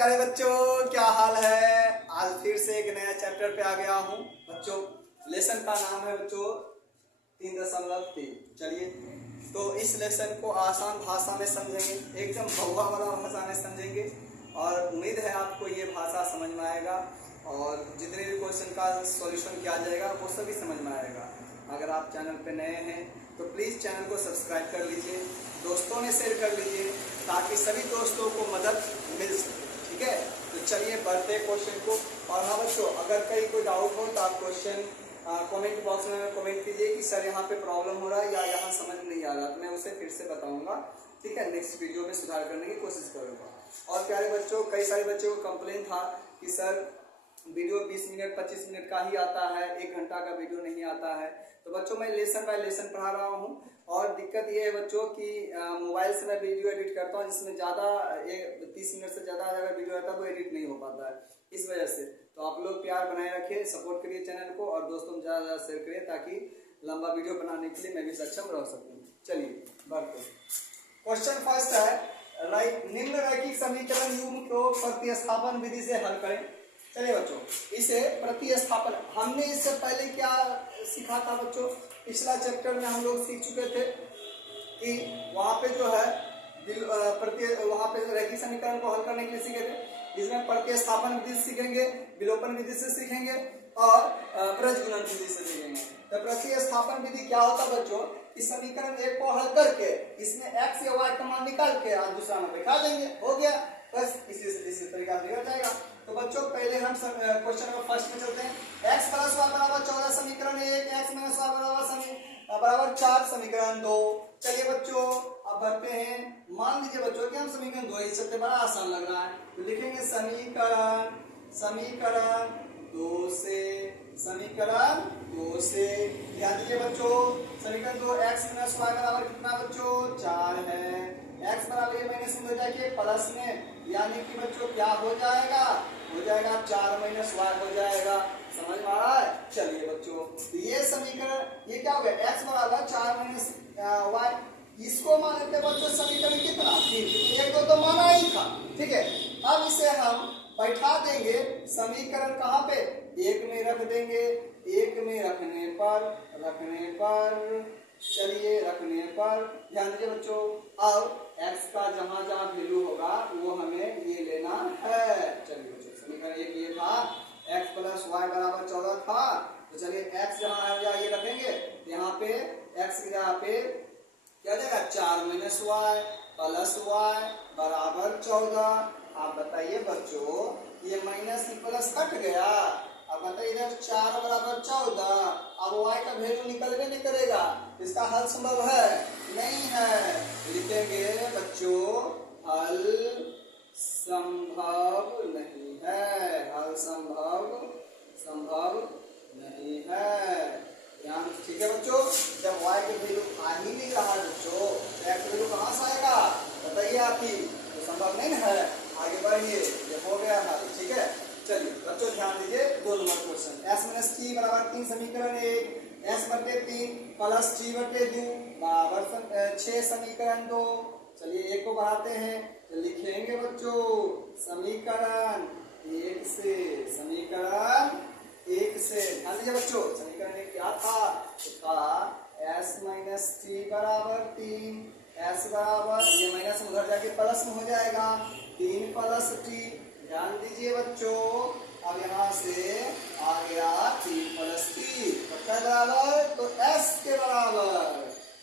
प्यारे बच्चों, क्या हाल है। आज फिर से एक नया चैप्टर पे आ गया हूँ बच्चों। लेसन का नाम है बच्चों 3.3। चलिए, तो इस लेसन को आसान भाषा में समझेंगे, एकदम भौवा वाला भाषा में समझेंगे और उम्मीद है आपको ये भाषा समझ में आएगा और जितने भी क्वेश्चन का सॉल्यूशन किया जाएगा वो सभी समझ में आएगा। अगर आप चैनल पे नए हैं तो प्लीज़ चैनल को सब्सक्राइब कर लीजिए, दोस्तों में शेयर कर लीजिए ताकि सभी दोस्तों को मदद मिल सके। ठीक है, तो चलिए बढ़ते क्वेश्चन को। और हाँ बच्चों, अगर कहीं कोई डाउट हो तो आप क्वेश्चन कमेंट बॉक्स में कमेंट कीजिए कि सर यहाँ पे प्रॉब्लम हो रहा है या यहाँ समझ नहीं आ रहा, तो मैं उसे फिर से बताऊँगा। ठीक है, नेक्स्ट वीडियो में सुधार करने की कोशिश करूँगा। और प्यारे बच्चों, कई सारे बच्चों को कंप्लेन था कि सर वीडियो 20 मिनट 25 मिनट का ही आता है, 1 घंटा का वीडियो नहीं आता है। तो बच्चों मैं लेसन बाय लेसन पढ़ा रहा हूँ और दिक्कत ये है बच्चों कि मोबाइल से मैं वीडियो एडिट करता हूँ, जिसमें ज़्यादा 30 मिनट से ज़्यादा अगर वीडियो आता है वो एडिट नहीं हो पाता है। इस वजह से तो आप लोग प्यार बनाए रखिए, सपोर्ट करिए चैनल को और दोस्तों में ज़्यादा शेयर करिए ताकि लंबा वीडियो बनाने के लिए मैं भी सक्षम रह सकूँ। चलिए बढ़ते। क्वेश्चन फर्स्ट है, राइट निम्न रैखिक समीकरण युग्म को प्रतिस्थापन विधि से हल करें। चलिए बच्चों, इसे प्रतिस्थापन हमने इससे पहले क्या सीखा था बच्चों, पिछला चैप्टर में हम लोग सीख चुके थे कि वहाँ पे जो है वहाँ पे रैखिक समीकरण को हल करने के लिए सीखे थे। इसमें प्रतिस्थापन विधि से सीखेंगे, विलोपन विधि से सीखेंगे और प्रजगुणन विधि से सीखेंगे। तो प्रतिस्थापन विधि क्या होता है बच्चों, इस समीकरण एक को हल करके इसमें x या y का मान निकाल के और दूसरा में बैठा देंगे, हो गया। बस इसी तरीका से बिगड़ जाएगा। तो बच्चों पहले हम क्वेश्चन नंबर फर्स्ट में चलते हैं। x + y = 14 समीकरण 1, x - y बराबर 4 समीकरण 2। चलिए बच्चों अब बढ़ते हैं। मान लीजिए बच्चों कि हम समीकरण 2 ही चलते, बड़ा आसान लग रहा है, तो लिखेंगे समीकरण 2 से ध्यान दीजिए बच्चों, समीकरण 2 x - y बराबर कितना बच्चों 4 है। x बराबर ये माइनस में हो जाएगी प्लस में, यानी कि बच्चों क्या हो जाएगा 4 - y हो जाएगा। समझ में आ रहा है। चलिए बच्चों ये समीकरण ये क्या हो गया, x बराबर 4 - y, इसको मान लेते बच्चों समीकरण कितना 3, 1 2 तो माना ही था। ठीक है, अब इसे हम बैठा देंगे समीकरण कहाँ पे 1 में रख देंगे। 1 में रखने पर ध्यान दीजिए बच्चों, अब x का जहां जहां वैल्यू होगा वो हमें ये लेना है। चलिए बच्चों समीकरण 1 ये था, x + y बराबर 14 था, तो चलिए x जहां है ये रखेंगे, यहाँ पे x की जगह पे क्या जाएगा 4 - y + y बराबर 14। आप बताइए बच्चों ये माइनस की प्लस कट गया, अब बताइए इधर 4 बराबर 14, अब y का वैल्यू निकलवे नहीं करेगा, इसका हल संभव है नहीं है। लिखेंगे बच्चों हल संभव नहीं है, हल संभव नहीं है। ठीक है बच्चों, जब y की वैल्यू आ ही नहीं रहा बच्चों, x की वैल्यू कहाँ से आएगा बताइए आप ही, तो संभव नहीं है। आगे बढ़िए, ये हो गया हल। ठीक है, चलिए बच्चों ध्यान दीजिए 2 नंबर क्वेश्चन। s - t बराबर 3 समीकरण 1, s/3 + t/2 बराबर 6 समीकरण 2। चलिए 1 को बढ़ाते हैं तो लिखेंगे बच्चों समीकरण 1 से ध्यान दीजिए बच्चों, समीकरण 1 क्या था, तो था s - t बराबर 3, s बराबर ये माइनस में उधर जाके प्लस में हो जाएगा 3 + t। ध्यान दीजिए बच्चों, अब यहाँ से आ गया 3 + t बराबर तो s के बराबर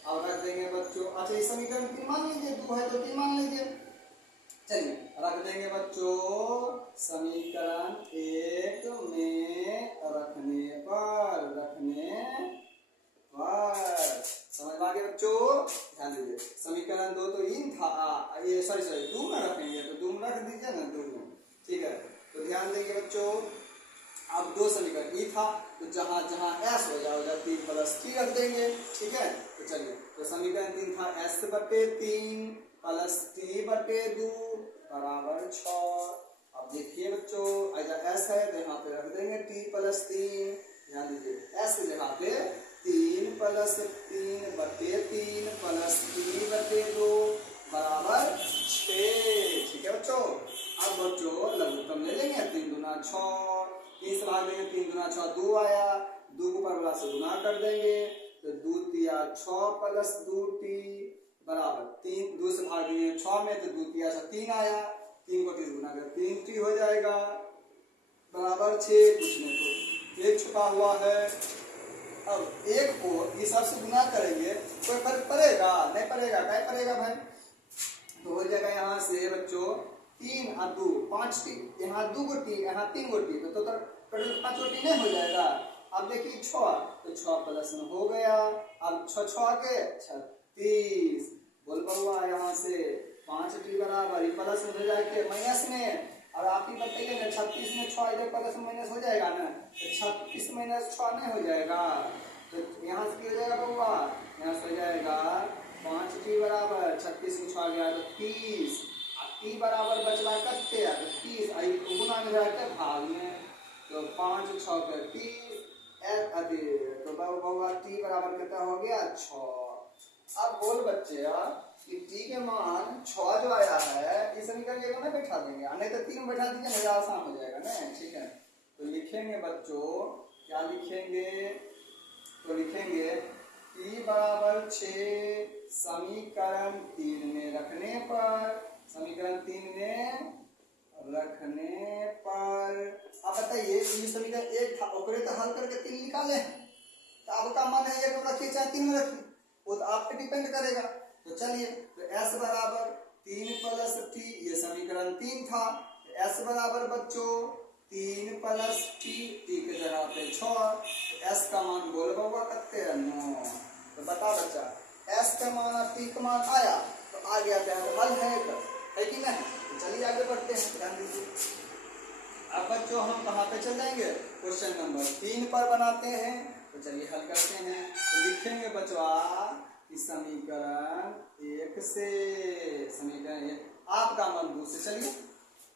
अब रख देंगे बच्चों। अच्छा ये समीकरण 3 मान लीजिए, 2 है तो 3 मान लीजिए। चलिए रख देंगे बच्चों समीकरण 1 में रखने पर समझ में आ गया बच्चों। ध्यान दीजिए समीकरण 2 तो इन था, ये सॉरी 2 में रखेंगे तो 2 में रख दीजिए ना 2 में। ठीक है, तो ध्यान देंगे बच्चों, अब 2 समीकरण ई था तो जहां जहां s हो जाएगा 3 + t रख देंगे। ठीक है, तो चलिए तो समीकरण 3 था s/3 + t/2 बराबर 6। अब देखिए बच्चों s है तो यहाँ पे रख देंगे t + 3। ध्यान दीजिए s की जगह पे 3 + 3/3 + t/2 बराबर 6। ठीक है बच्चों, अब बच्चों लघुत्तम ले लेंगे, 3 दूना 6, 3 से भाग देंगे, 3 दूना 6 2 आया, 2 को ऊपर वाला से गुना कर देंगे तो 2 तिया 6 प्लस 2t बराबर 3, 2 से भाग देंगे 6 में तो 2 तिया 3 आया, 3 को 30 गुना कर 3t हो जाएगा बराबर 6, कुछ नहीं तो 1 छुपा हुआ है। अब 1 को इस सब से गुना करेंगे कोई फर्क पड़ेगा नहीं पड़ेगा, क्या पड़ेगा भाई, तो हो जाएगा यहाँ से बच्चों 3 और 2 5t, यहाँ 2 गो टी यहाँ 3 गो टी, तो टोटल 5 गो टी नहीं हो जाएगा। अब देखिए 6 तो 6 प्लस में हो गया, अब 6 6 के 36 बोल बउआ, यहाँ से 5t बराबर ये प्लस में हो जाएगा माइनस में, और आप ही बताइए ना 36 में 6 इधर प्लस माइनस हो जाएगा ना, तो 36 माइनस 6 नहीं हो जाएगा, तो यहाँ से क्या हो जाएगा बउआ, यहाँ से हो जाएगा 5t बराबर 36 में 6 गया तो 30, t बराबर बचला कत्ते है तो 30, आई गुना में जाके भाग में तो 5 6 के 30 अति तो बउआ t बराबर कितना हो गया 6। अब बोल बच्चे कि t के मान 6 जो आया है इस समीकरण को ना बैठा देंगे, नहीं तो 3 बैठा दीजिए ना, आसान हो जाएगा ना, ठीक है। तो लिखेंगे बच्चों, क्या लिखेंगे, तो लिखेंगे t बराबर 6 समीकरण 3 में रखने पर, समीकरण 3 में रखने पर अब बताइए ये समीकरण 1 था ओकरे तो हल करके 3 निकाले, तो अब का मन है 1 में रखिए चाहे 3 में रखिए, वो तो आप पे डिपेंड करेगा। तो चलिए तो s बराबर 3 प्लस t, ये समीकरण 3 था, तो s बराबर बच्चों 3 प्लस t, t के जगह पे 6, तो s का मान बोल बउआ कितने है 9, तो बता बच्चा s का मान और t का मान आया तो आ गया तो हल है कि नहीं। तो चलिए आगे बढ़ते हैं, ध्यान दीजिए। अब बच्चों हम कहाँ पे चल जाएंगे, क्वेश्चन नंबर 3 पर बनाते हैं, तो चलिए हल करते हैं। तो लिखेंगे बच्चों इस समीकरण 1 से, समीकरण 1 आपका मन 2 से चलिए,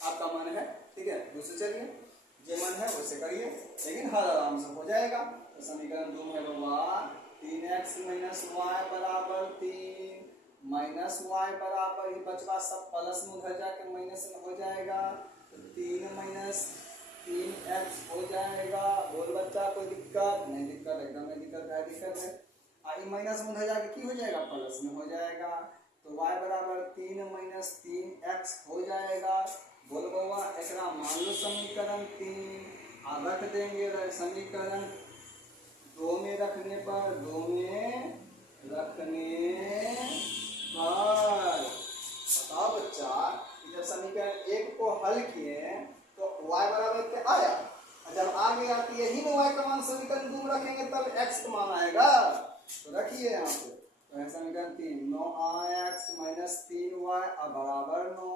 आपका मन है ठीक है 2 से चलिए, जो मन है वैसे करिए, लेकिन हर आराम से हो जाएगा। तो समीकरण 2 में बउआ 3x माइनस वाई बराबर 3 माइनस वाई बराबर ये बचवा सब प्लस में उधर जाके माइनस में हो जाएगा, तो 3 माइनस 3x हो जाएगा। बोल बच्चा कोई दिक्कत नहीं, दिक्कत एकदम नहीं दिक्कत है, आई माइनस में उधर जाके की हो जाएगा प्लस में हो जाएगा, तो y बराबर 3 माइनस 3x हो जाएगा। बोल बउआ एकरा मान लो समीकरण 3 रख देंगे, समीकरण 2 में रखने पर 2 में रखने पर बताओ बच्चा जब समीकरण 1 को हल किए तो y बराबर क्या आया, जब आ गया तो यही में y का मान समीकरण 2 में रखेंगे तब x का मान आएगा, तो रखिए यहाँ पे, तो समीकरण 3 9x माइनस 3y बराबर 9।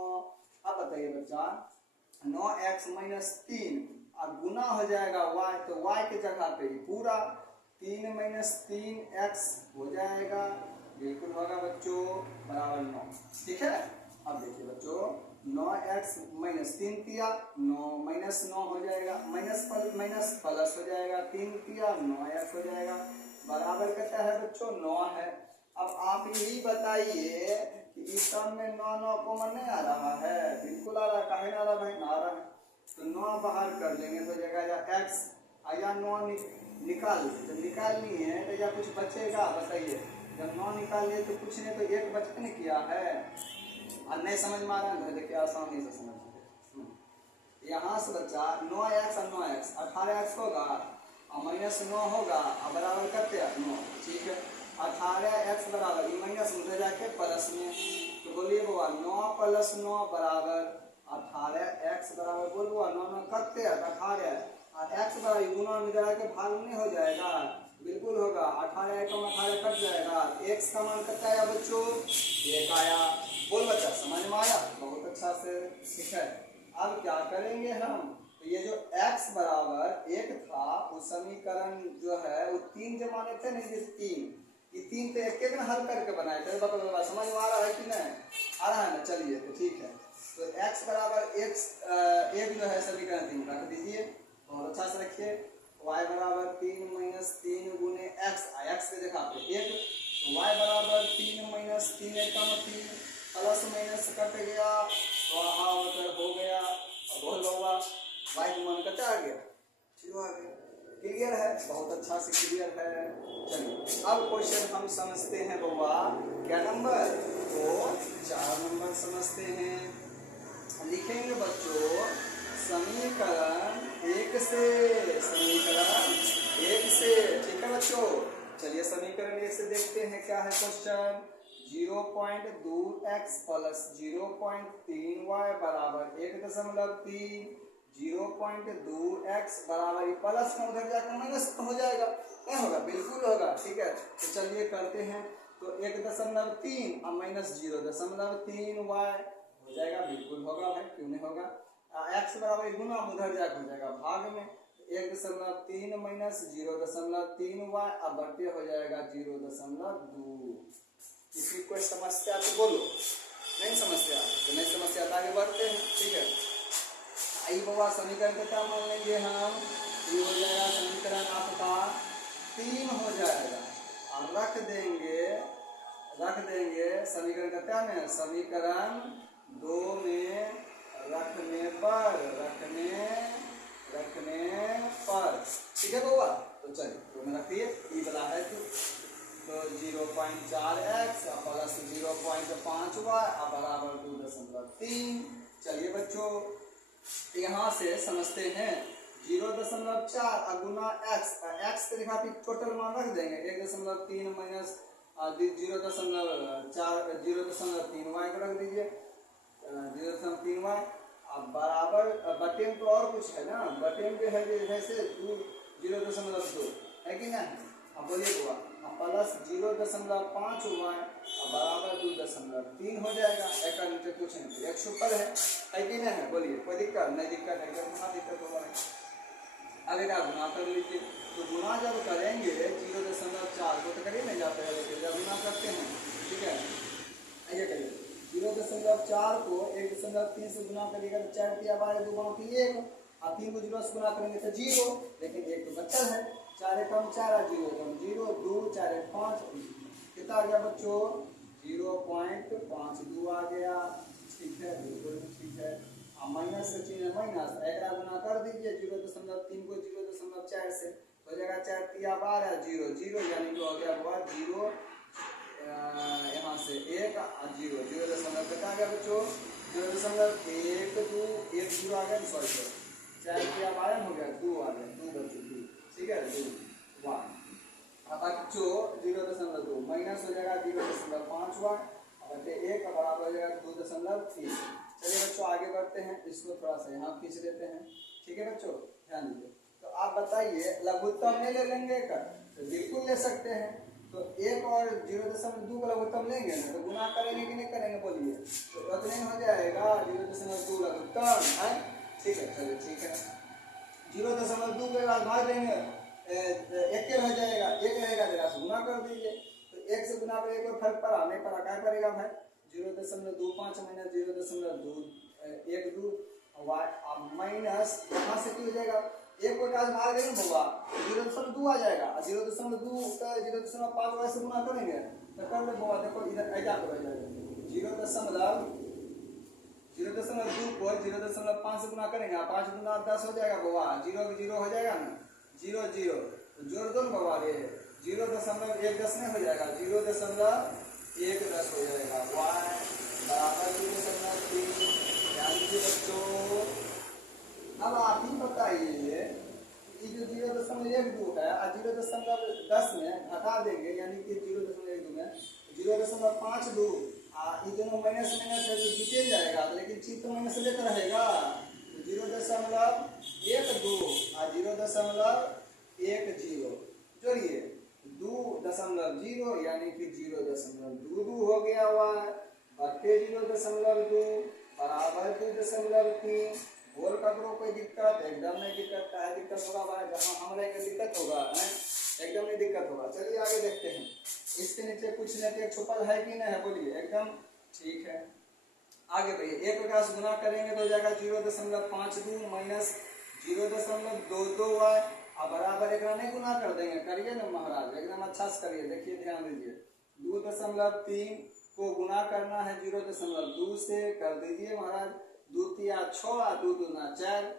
अब बताइए बच्चा 9x माइनस 3 अब गुना हो जाएगा y, तो y के जगह पे पूरा 3 माइनस 3x हो जाएगा, बिल्कुल होगा बच्चों बराबर 9, ठीक है। अब देखिए बच्चों 9x माइनस 3 किया 9 माइनस 9 हो जाएगा, माइनस प्लस हो जाएगा, 3 किया 9x हो जाएगा, बराबर कहता है बच्चों 9 है। अब आप यही बताइए कि इस सब में 9 9 कॉमन नहीं आ रहा है, बिल्कुल आ रहा है, काहे ना आ रहा भाई, ना आ रहा है, तो 9 बाहर कर लेंगे तो जगह x आया 9 निकाल, जब निकाल लिए हैं तो या कुछ बचेगा बताइए, जब 9 निकाल लिए तो कुछ नहीं, तो 1 बचने किया है, और नहीं समझ में आ रहा है देखिए आसानी से समझिए, यहाँ से बच्चा 9x और 9x 18x होगा और माइनस 9 होगा और बराबर करते हैं 9, ठीक है। 18x बराबर ये माइनस में जाके प्लस में, तो बोलिए बुआ 9 प्लस 9 बराबर 18x बराबर बोल बुआ 9 9 करते हैं 18 और x बराबर गुना में जाके भाग नहीं हो जाएगा, बिल्कुल होगा 18 का 18 कट जाएगा, x का मान कितना आया बच्चों 1 आया। बोल बच्चा समझ में आया, बहुत अच्छा से, ठीक है। अब क्या करेंगे हम, तो ये जो x बराबर 1 था उस समीकरण जो है वो 3 जो माने थे नहीं, जैसे 3 ये 3 तो एक एक हल करके बनाए थे, बता समझ में आ रहा है कि नहीं आ रहा है ना, चलिए तो ठीक है। तो x बराबर एक जो है समीकरण 3 रख दीजिए और अच्छा से रखिए, y बराबर 3 माइनस 3 गुने x के जगह पे 1, तो y बराबर 3 माइनस 3 1 3 प्लस माइनस कट गया स्वाहा अवतर हो गया। अब बोल बउआ वाई का मान कितना आ गया? 0 आ गया। क्लियर है? बहुत अच्छा से क्लियर है। चलिए अब क्वेश्चन हम समझते हैं बउआ क्या नंबर? तो 4 नंबर समझते हैं। लिखेंगे बच्चों समीकरण 1 से, समीकरण 1 से, ठीक है बच्चों। चलिए समीकरण 1 से देखते हैं क्या है क्वेश्चन। 0.2x प्लस 0.3y बराबर 1.3। 0.2x बराबर प्लस में उधर जाकर माइनस हो जाएगा, नहीं होगा? बिल्कुल होगा। ठीक है, तो चलिए करते हैं। तो 1.3 और माइनस 0.3y हो जाएगा, बिल्कुल होगा भाई, क्यों नहीं होगा? x बराबर गुना उधर जाकर हो जाएगा भाग में। 1.3 माइनस 0.3y अब बटे हो जाएगा 0.2। किसी कोई समस्या तो बोलो, नहीं समस्या तो नहीं समस्या, आगे बढ़ते हैं। ठीक है, आई बाबा समीकरण का क्या मान लेंगे हम? ये हो जाएगा समीकरण आपका 3 हो जाएगा और रख देंगे समीकरण का क्या में? समीकरण 2 में रखने पर, ठीक है बाबा। तो चलिए 2 में रखिए, ई वाला है तो 0.4x प्लस 0.5y बराबर 2.3। चलिए बच्चों यहाँ से समझते हैं 0.4 गुना x, x के जगह पे टोटल मान रख देंगे। 1.3 माइनस 0.3y को रख दीजिए 0.3y। अब बराबर बटे में तो और कुछ है ना, बटे में है जैसे 0.2 है कि नहीं? अब बोलिए बुआ प्लस 0.5y बराबर 2.3 हो जाएगा। एक नीचे कुछ नहीं, एक ऊपर है कि नहीं है? बोलिए कोई दिक्कत नहीं? दिक्कत है, गुना दिक्कत होगा। अगर आप गुना कर लीजिए तो गुना जब करेंगे 0.4 को तो करिए नहीं जाते हैं, लेकिन जब गुना करते हैं, ठीक है, आइए करिए 0.4 को 1.3 से गुना करिएगा तो 4 तिया 12 2 बाकी 1 और 3 को 0 से गुना करेंगे तो 0, लेकिन 1 तो बचा है। 4 कम 4 0 कम 0 2 4 5 कितना आ गया बच्चों? 0.52 आ गया। ठीक है, बिल्कुल ठीक है। अब माइनस से चिन्ह माइनस, एक गुना कर दीजिए 0.3 को 0.4 से हो जाएगा 4 तिया 12 0 0, यानी कि हो गया 0 यहाँ से 1 और 0 0.1 आ गया बच्चों। 0.1 2 1 0 आ गया, सॉरी 4 तिया 12 हो गया 2 आ गया 2 बच्चों 2, ठीक है 2 1। अब बच्चों 0.2 माइनस हो जाएगा 0.5y बटे 1 बराबर हो जाएगा 2.3। चलिए बच्चों आगे बढ़ते हैं, इसको थोड़ा सा यहाँ खींच लेते हैं। ठीक है बच्चों, ध्यान दीजिए। तो आप बताइए लघुत्तम नहीं ले लेंगे कर? तो बिल्कुल ले सकते हैं। तो 1 और 0.2 का लघुत्तम लेंगे ना, तो गुना करेंगे कि नहीं करेंगे? बोलिए, तो उतने हो जाएगा 0.2 लघुत्तम है। ठीक है, चलिए ठीक है। 0.2 के बाद भाग देंगे, 1 रह जाएगा, 1 रहेगा जरा से गुना कर दीजिए। तो 1 से गुना पर 1 और फर्क पड़ा नहीं पड़ा, क्या करेगा भाई? 0.25 माइनस 0.12 माइनस यहाँ से क्या हो जाएगा? 1 को काज भाग देंगे बाबा 0.2 आ जाएगा, 0.2 का 0.5 वैसे गुना करेंगे तो कर ले बाबा। देखो इधर ऐसा हो जाएगा 0.2 को 0.5 से गुना करेंगे, 5 गुना 10 हो जाएगा बाबा, 0 0 हो जाएगा ना, 0 0 तो जोड़ दो ना बाबा, ये 0.1 नहीं हो जाएगा, 0.1 हो जाएगा। y बराबर 0.3। ध्यान दीजिए बच्चों, अब आप ही बताइए ये जो 0.12 है और 0.10 में घटा देंगे, यानी कि 0.12 में 0.52 ये दोनों माइनस माइनस है जो जीते जाएगा, लेकिन चिन्ह तो माइनस लेकर रहेगा। तो 0.12 और 0.10 जोड़िए 2.0 यानी कि 0.22 हो गया हुआ है बटे 0.2 बराबर 2.3। बोल करो कोई दिक्कत? एकदम नहीं दिक्कत है, दिक्कत होगा भाई जहाँ हम रहेंगे दिक्कत होगा, है एकदम नहीं दिक्कत होगा। चलिए आगे देखते हैं, इसके नीचे कुछ नहीं एक छुपल है कि नहीं है? बोलिए, एकदम ठीक है। आगे बढ़िए, 1 का गुना करेंगे तो हो जाएगा 0.52 माइनस 0.22y और बराबर एक नहीं गुना कर देंगे, करिए ना महाराज एकदम अच्छा से करिए। देखिए ध्यान दीजिए 2.3 को गुना करना है 0.2 से, कर दीजिए महाराज। 2 तिया 6 और 2 दूना 4,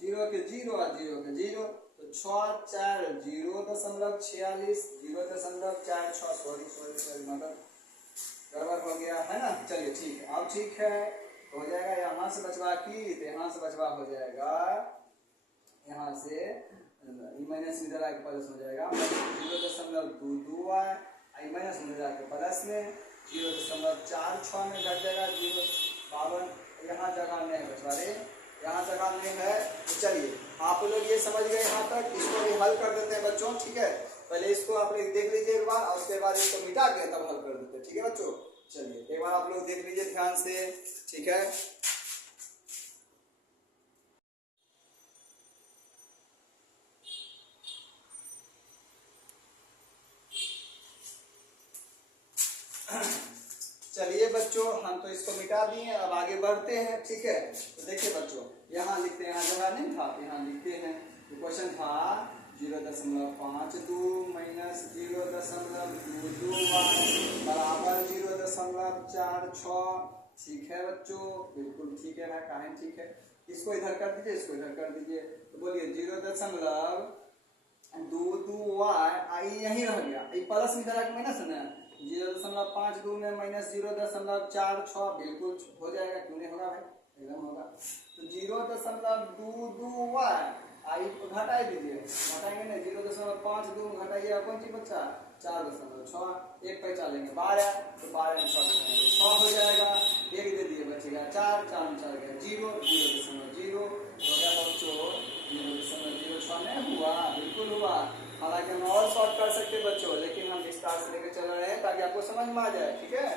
0 के 0 और 0 के 0, तो 6 4 0.46, 0.46, सॉरी मतलब गड़बड़ हो गया है ना। चलिए ठीक है, अब ठीक है हो जाएगा। यहाँ से बचवा की तो यहाँ से बचवा हो जाएगा, यहाँ से माइनस में जरा के प्लस हो जाएगा, 0.22 आई माइनस में जरा के प्लस में 0.46 में घट जाएगा 0.52। यहाँ जगह नहीं है बचवा रे, यहाँ जगह नहीं है। तो चलिए आप लोग ये समझ गए यहाँ तक, इसको भी हल कर देते हैं बच्चों, ठीक है। पहले इसको आप लोग देख लीजिए एक बार, और उसके बाद इसको मिटा के तब हल कर देते हैं, ठीक है बच्चों। चलिए एक बार आप लोग देख लीजिए ध्यान से, ठीक है। चलिए बच्चों हम तो इसको मिटा दिए, अब आगे बढ़ते हैं, ठीक है। तो देखिए बच्चों यहाँ लिखते हैं, यहाँ जगह नहीं था यहाँ लिखते हैं। क्वेश्चन था 0.52 माइनस 0.22 बराबर 0.46। ठीक है बच्चों, बिल्कुल ठीक है, काहे ठीक है। इसको इधर कर दीजिए, इसको इधर कर दीजिए, तो बोलिए 0.22 आई यही रह गया, प्लस में जरा माइनस है ना, 0.52 में माइनस 0.46 बिल्कुल हो जाएगा, क्यों नहीं होगा भाई, एकदम होगा। तो 0.22 आई घटा दीजिए, घटाएंगे ना 0.52 घटाइए कौन सी बच्चा 4.6, एक पैसा लेंगे 12, तो 12 में 6 हो जाएगा, एक दे दिए बचेगा 4, 4 में 4 गया 0, 0.0 हो गया बच्चों, 0.06 नहीं हुआ, बिल्कुल हुआ। हालांकि हम और शॉर्ट कर सकते बच्चों, लेकिन हम विस्तार से लेकर चल रहे हैं ताकि आपको समझ में आ जाए, ठीक है।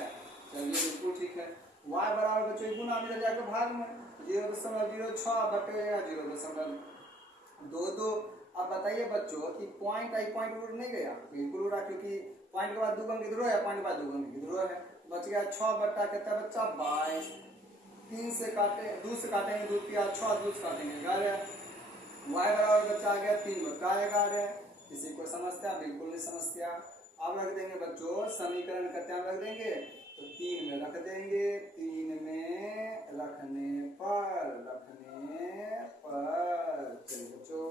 चलिए बिल्कुल ठीक है। y बराबर बच्चों गुना में जाकर भाग में 0.06 बटेगा 0.22। अब बताइए बच्चों कि पॉइंट आई पॉइंट उड़ नहीं गया, बिल्कुल उड़ा, क्योंकि पॉइंट के बाद 2 अंक इधर है, पॉइंट के बाद 2 अंक इधर है, बच गया 6 बट्टा कितना बच्चा 22। 3 से काटे 2 से काटेंगे 2 किया 6, 2 से काटेंगे 11। y बराबर बच्चा आ गया 3 बट्टा 11। किसी को समस्या, बिल्कुल नहीं समस्या। अब रख देंगे बच्चों समीकरण का क्या रख देंगे, तो 3 में रख देंगे, 3 में रखने पर चलिए बच्चों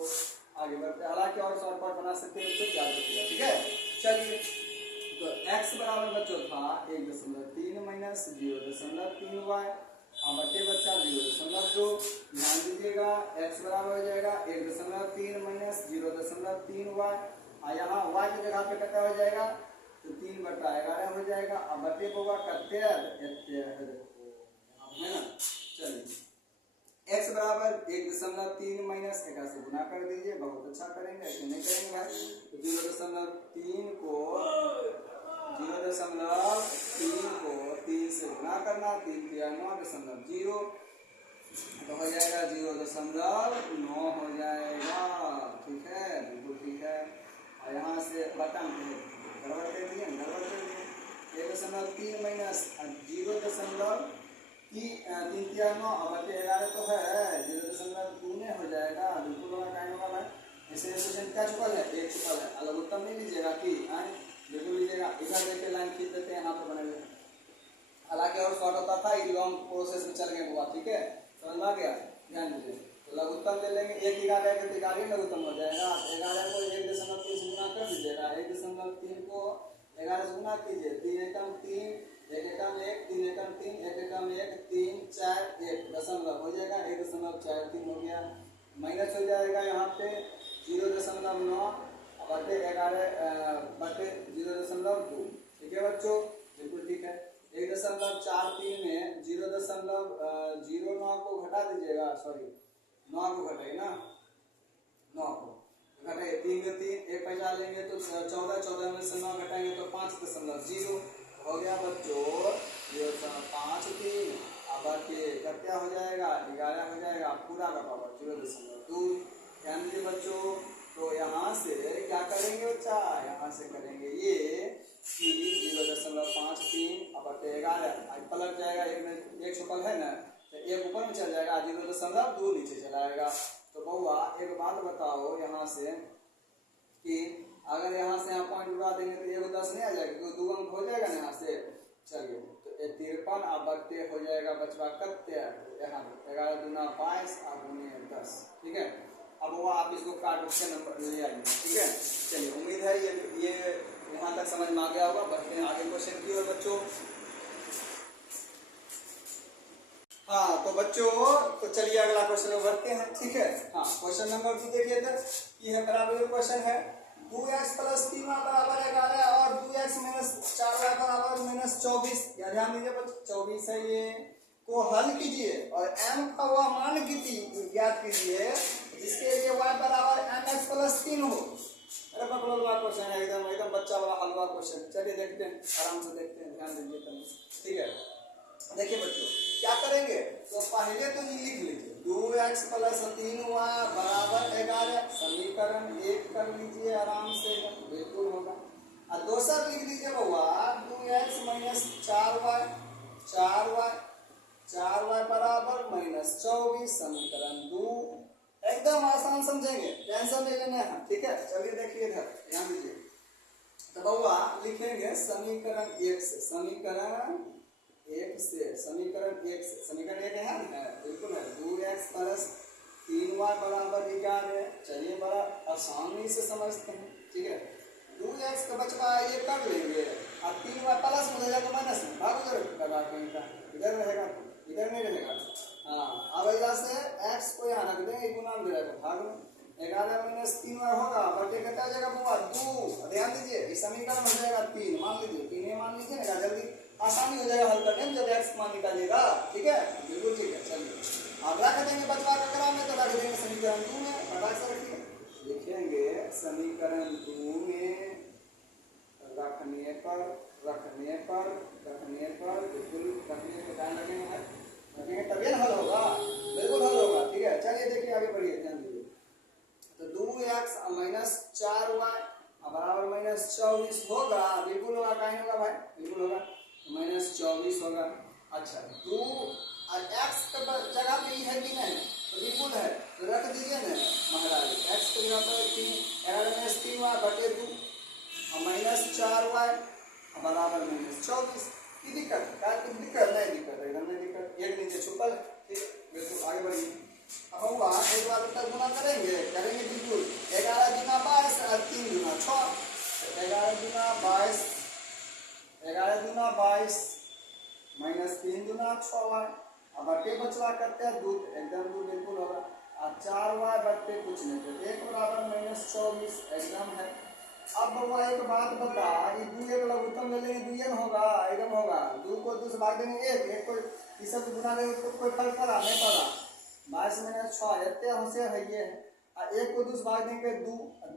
आगे बढ़ते, हालांकि और शॉर्टकट बना सकते हैं बच्चों, याद रखिएगा, ठीक है। चलिए तो x बराबर बच्चों था 1.3 माइनस 0.3y, अब बच्चे बच्चा 0.2, ध्यान दीजिएगा x बराबर हो जाएगा 1.3 माइनस 0.3y, और यहाँ y की जगह पे कितना हो जाएगा, तो 3/11 हो जाएगा। अब बच्चे होगा कत्ते है ना। चलिए x बराबर 1.3 माइनस 1 से गुना कर दीजिए, बहुत अच्छा करेंगे, ऐसे नहीं करेंगे भाई। तो 0.3 को 3 से गुना करना, 3 किया 9.0, तो हो जाएगा 0.9 हो जाएगा, ठीक है, बिल्कुल ठीक है। और यहाँ से बटन गड़बड़ कर दिए, 1.3 माइनस 0.3 किया 9 और बटे 11 तो है 0.2 हो जाएगा, बिल्कुल होगा, टाइम होगा भाई। ऐसे क्वेश्चन क्या चुकल है, एक चुकल है, अलग उत्तम नहीं लीजिएगा कि बिल्कुल लीजिएगा, इधर देख के लाइन खींच देते हैं, यहाँ पर बनेगा। हालांकि और शॉर्ट होता था, ये लॉन्ग प्रोसेस में चल गए हुआ, ठीक है, समझ में आ गया, ध्यान दीजिए। तो लघुत्तम ले लेंगे, 1 11 के 11 लघुत्तम हो जाएगा, 11 को 1.3 से गुना कर दीजिएगा, 1.3 को 11 से गुना कीजिए, 3 एकम 3, 1 एकम 1, 3 एकम 3, 1 एकम 1, 3 4 1 दशमलव हो जाएगा, 1.43 हो गया, माइनस हो जाएगा यहाँ पे 0.9 बटे 11 बटे 0.2, ठीक है बच्चों, बिल्कुल ठीक है। 1.43 में 0.09 को घटा दीजिएगा, सॉरी 9 को घटाइए ना, 9 को घटाइए, 3 में 3 एक पैसा लेंगे तो 14, 14 में से 9 घटाएंगे तो 5.0 हो गया बच्चों, 5 3 अब क्या हो जाएगा 11 हो जाएगा, पूरा का पावर 0.2। ध्यान दीजिए बच्चों, तो यहाँ से क्या करेंगे बच्चा, यहाँ से करेंगे ये 0.53 अब 11 पलट जाएगा, एक में एक छुपल है ना, तो एक ऊपर में चल जाएगा, 0.2 नीचे चला आएगा। तो बउआ एक बात बताओ यहाँ से कि अगर यहाँ से यहाँ पॉइंट उड़ा देंगे तो 1 10 नहीं आ जाएगा, क्योंकि 2 अंक हो जाएगा ना यहाँ से। चलिए ये 53 अब बट्टे हो जाएगा बचवा कत्ते यहाँ 11 दूना 22 अब 10। ठीक है, अब वो आप इसको काट के नंबर ले आइए। ठीक है, चलिए उम्मीद है ये यहाँ तक समझ में आ गया होगा। बढ़ते हैं आगे क्वेश्चन की ओर बच्चों। हाँ तो बच्चों, तो चलिए अगला क्वेश्चन में बढ़ते हैं। ठीक है, हाँ क्वेश्चन नंबर 2 देखिए तो ये है बराबर क्वेश्चन है 2x प्लस 3y बराबर 11 और 2x माइनस 4y बराबर माइनस 24। ध्यान दीजिए बच्चों, 24 है ये को हल कीजिए और m का वह मान ज्ञात कीजिए जिसके लिए y बराबर mx प्लस 3 हो। अरे बकलोल क्वेश्चन है, एकदम एकदम बच्चा वाला हलवा क्वेश्चन। चलिए देखते हैं, आराम से देखते हैं, ध्यान दीजिए तब। ठीक है, देखिए बच्चों क्या करेंगे, तो पहले तो ये लिख लीजिए 2x प्लस 3y बराबर 11 समीकरण 1 कर लीजिए आराम से, बिल्कुल होगा। और दूसरा लिख लीजिए बउआ 2x माइनस 4y बराबर माइनस 24 समीकरण 2। एकदम आसान समझेंगे, टेंशन नहीं लेना है। ठीक है, चलिए देखिए इधर ध्यान दीजिए। तो बउआ लिखेंगे समीकरण 1 से, समीकरण 1 है ना, बिल्कुल है 2x प्लस 3y बराबर 11। चलिए बड़ा आसानी से समझते हैं। ठीक है, 2x का बचवा ये कर लेंगे और 3y प्लस में जाएगा माइनस में, भाग उधर लगा के इधर रहेगा, इधर नहीं रहेगा। हाँ, अब इधर से x को यहाँ रख देंगे, गुना में रहेगा भाग में 11 माइनस 3y होगा, बटे कितना हो जाएगा बुआ 2। ध्यान दीजिए इस समीकरण हो जाएगा 3, मान लीजिए 3 मान लीजिए ना, जल्दी आसानी हो जाएगा हल करने में जब x मान निकालिएगा। ठीक है, बिल्कुल ठीक है। चलिए अब रख देंगे बचवा का क्रम में, तो रख देंगे समीकरण 2 में, फटाक से रखिए। लिखेंगे समीकरण 2 में रखने पर बिल्कुल रखने को टाइम लगेगा, रखेंगे तभी हल होगा, बिल्कुल हल होगा। ठीक है, चलिए देखिए आगे बढ़िए, ध्यान दीजिए। तो 2x माइनस 4y बराबर माइनस 24 होगा, बिल्कुल होगा, कहीं होगा भाई, बिल्कुल होगा, माइनस 24 होगा। अच्छा 2 और x के जगह पे ही है कि नहीं, तो बिल्कुल है, तो रख दीजिए ना महाराज, x के जगह पर 11 माइनस 3y बटे 2 और माइनस 4y बराबर माइनस 24। की दिक्कत है, क्या कुछ दिक्कत नहीं, दिक्कत एकदम नहीं दिक्कत, एक नीचे छुपल। ठीक, बिल्कुल आगे बढ़िए। अब हुआ एक बार तक गुना करेंगे बिल्कुल 11 गुना 22 और 3 गुना 6, 11 गुना 22 माइनस 3 गुना 6y अब बटे बचवा करते हैं 2, एकदम 2 बिल्कुल होगा, और 4y बटे कुछ नहीं तो 1 बराबर माइनस 24 एकदम है। अब वो एक बात बता, ये 2 एक लघुत्तम ले लेंगे 2 n होगा, एकदम होगा, 2 को 2 से भाग देंगे 1 को इस सब गुना देंगे तो कोई फर्क पड़ा नहीं पड़ा, 22 माइनस 6 इतने होशियार है ये है। और 1 को 2 से भाग देंगे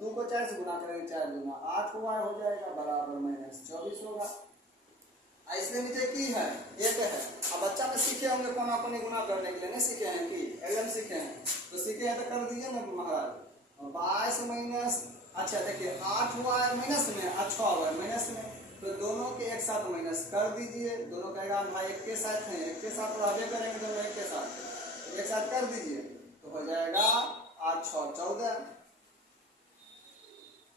2 को 4 से गुना करेंगे 4 गुना 8 y हो जाएगा बराबर माइनस 24 होगा। इसलिए नीचे की है 1 है। अब बच्चा में सीखे होंगे कोना कोनी गुना करने के लिए, नहीं सीखे हैं कि एकदम सीखे हैं, तो सीखे हैं तो कर दीजिए ना महाराज। 22 माइनस, अच्छा देखिए 8y माइनस में और 6y माइनस में, तो दोनों के एक साथ माइनस कर दीजिए, दोनों का भाई एक के साथ है, एक के साथ रहबे करेंगे दोनों एक के साथ, एक साथ कर दीजिए तो हो जाएगा 8 6 14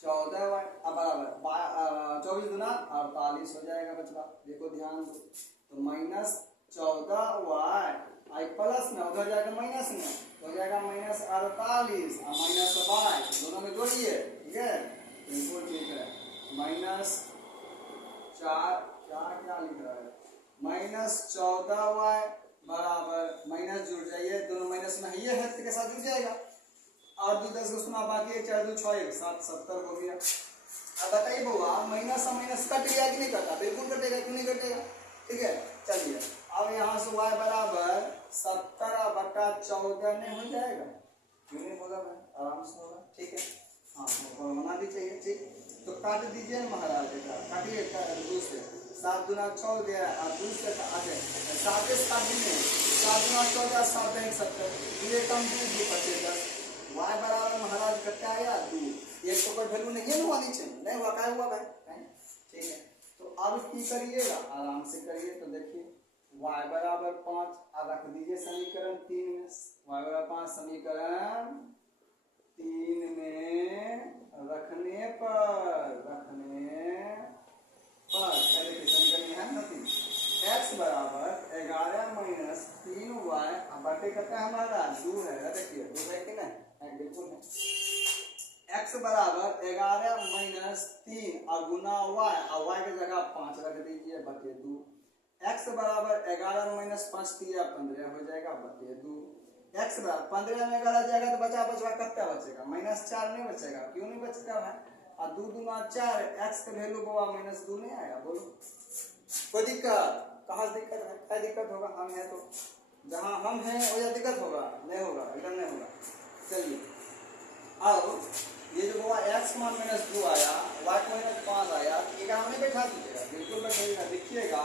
14y बराबर 24 गुना 48 हो जाएगा बचवा। देखो ध्यान दो, तो माइनस 14y आई प्लस में उधर जाकर माइनस में हो जाएगा माइनस 48 और माइनस 22 दोनों में जोड़िए। ठीक है, बिल्कुल ठीक है, माइनस 4 क्या लिख रहा है, माइनस 14y बराबर माइनस जुड़ जाइए, दोनों माइनस में ये है के साथ जुड़ जाएगा, और 2 10 को सुना बाकी है, 4 2 6 1 7 70 हो गया। अब बताइए बउआ माइनस और माइनस कट गया कि नहीं कटा, बिल्कुल कटेगा, क्यों नहीं कटेगा। ठीक है, चलिए अब यहाँ से y बराबर 70/14 में हो जाएगा, क्यों नहीं होगा भाई, आराम से होगा। ठीक है, हाँ होना भी चाहिए। ठीक, तो काट दीजिए महाराज, काटिए 2 से 7 गुना 6 गया और 2 से 7 काट दीजिए, 7 गुना 14 7 1 70 ये कम 2 बचे 10 y बराबर महाराज कितना आया 2, एक तो कोई वैल्यू नहीं है ना नीचे, नहीं हुआ क्या हुआ भाई। ठीक है, तो अब की करिएगा, आराम से करिए, तो देखिए y बराबर 5 अब रख दीजिए समीकरण 3 में, y बराबर 5 समीकरण 3 में रखने पर समीकरण है ना 3 x हमारा 2 है, देखिए 2 है कि नहीं, बिल्कुल है। x बराबर 11 माइनस 3 और गुना y, और y की जगह 5 रख दीजिए बटे 2। x बराबर 11 माइनस 5 3 15 हो जाएगा बटे 2। x बराबर 15 में 11 जाएगा तो बचा कितना बचेगा, -4 नहीं बचेगा, क्यों नहीं बचेगा भाई, और 2 दूना 4, x का वैल्यू बाबा -2 नहीं आएगा, बोलो कोई दिक्कत, कहाँ से दिक्कत है, क्या दिक्कत होगा, हम हैं तो, जहाँ हम हैं वजह दिक्कत होगा, नहीं होगा, एकदम नहीं होगा। चलिए अब ये जो हुआ x मान -2 आया, y -5 आया, ये काम नहीं बैठा दीजिएगा, बिल्कुल बैठेगा, देखिएगा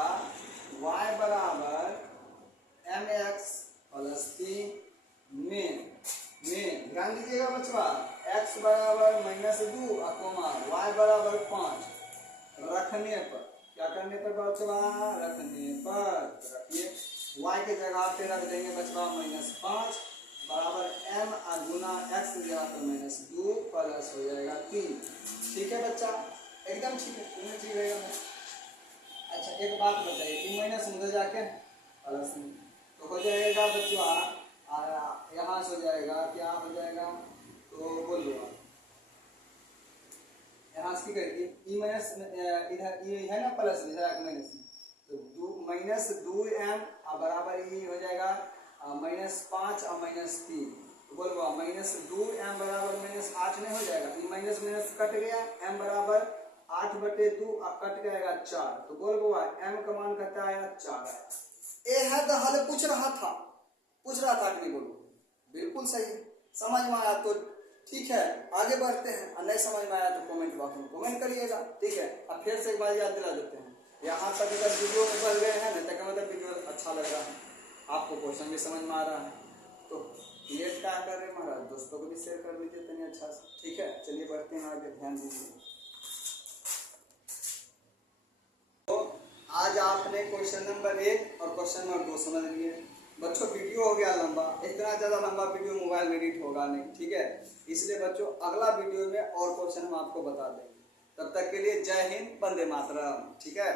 y बराबर mx प्लस 3 में ध्यान दीजिएगा बच्चा, x बराबर -2 और कोमा y बराबर 5 रखने पर, क्या करने पर बचवा, रखने पर रखिए, y के जगह पे रख देंगे बचवा -5 बराबर m और गुना x की जगह पर -2 प्लस हो जाएगा 3। ठीक है बच्चा, एकदम ठीक है, तुम्हें ठीक रहेगा। अच्छा एक बात बताइए, 3 माइनस उधर जाके प्लस में तो हो जाएगा बच्चा, यहाँ से हो जाएगा, क्या हो जाएगा, तो बोल लो यहाँ से करिए, ई माइनस इधर ये है ना प्लस में, इधर माइनस में, तो -2m बराबर ये हो जाएगा -5 और -3, तो बोलो -2m बराबर -8 नहीं हो जाएगा, ये माइनस माइनस कट गया, m बराबर 8/2 और कट जाएगा 4, तो बोल बुआ m का मान कहता है 4 है। ये है तो हल पूछ रहा था कि नहीं, बोलो बिल्कुल सही है, समझ में आया तो ठीक है, आगे बढ़ते हैं, और नहीं समझ में आया तो कमेंट बॉक्स में कमेंट करिएगा, ठीक है। अब फिर से एक बार याद दिला देते हैं, यहाँ तक अगर वीडियो में बढ़ गए हैं ना, तो मतलब वीडियो अच्छा लग रहा है, आपको क्वेश्चन भी समझ में आ रहा है, तो लेट क्या कर रहे हैं महाराज, दोस्तों को भी शेयर कर दीजिए तनी अच्छा से, ठीक है। चलिए बढ़ते हैं आगे, ध्यान दीजिए। तो आज आपने क्वेश्चन नंबर 1 और क्वेश्चन नंबर 2 समझ लिए बच्चों। वीडियो हो गया लंबा, इतना ज़्यादा लंबा वीडियो मोबाइल में एडिट होगा नहीं, ठीक है, इसलिए बच्चों अगला वीडियो में और क्वेश्चन हम आपको बता देंगे। तब तक के लिए जय हिंद, वंदे मातरम, ठीक है।